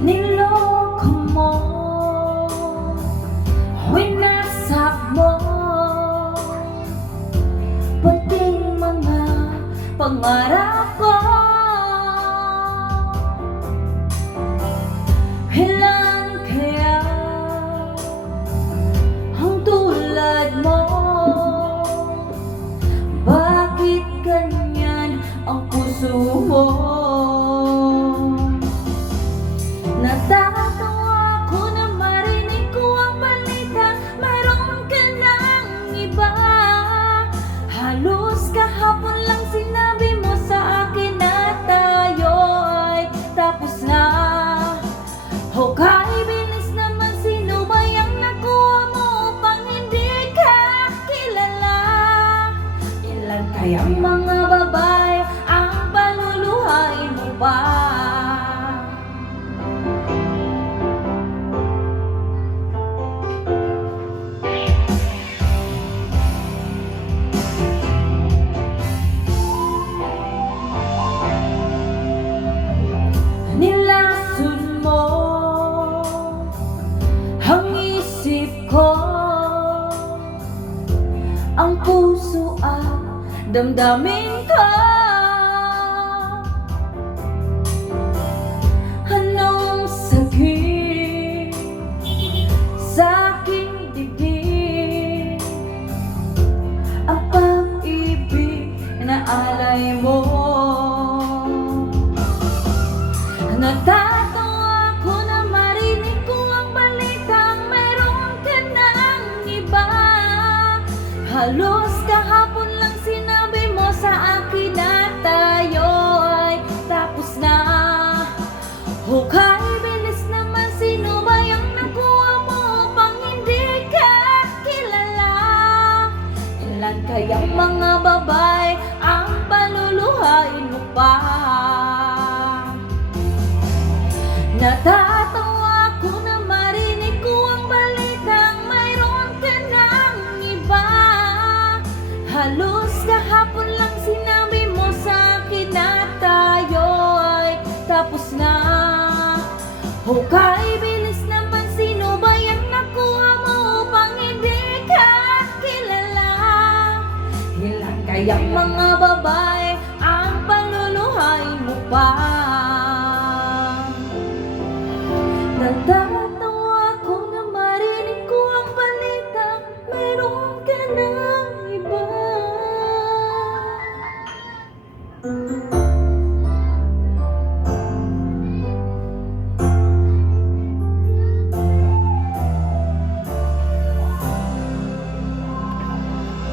Niloko mo, winasak mo, pating mga pangarap ko. Ilan kaya ang tulad mo? Bakit ganyan ang puso mo? Natatawa ako na marinig ko ang balita, mayroon ka ng iba. Halos kahapon lang sinabi mo sa akin na tayo ay tapos na. Okay, bilis naman, sino ba yung nakuha mo upang hindi ka kilala? Ilan kayang mga babae ang paluluhain mo ba? Nilason mo ang isip ko, ang puso at damdamin ko. Anong sakit sa aking dibdib, ang pag-ibig na alay mo. Natatawa ako na marinig ko ang balitang mayroon ka ng iba. Halos kahapon lang sinabi mo sa akin na tayo ay tapos na. Okay, bilis naman, sino ba yung nakuha mo upang hindi ka kilala? Ilan kayang mga babae ang paluluhain mo pa? Natatawa ako na marinig ko ang balitang mayroon ka ng iba. Halos kahapon lang sinabi mo sa akin na tayo ay tapos na. Okay, bilis naman, sino ba yung nakuha mo upang hindi ka kilala? Ilan kayang mga babae ang paluluhain mo pa?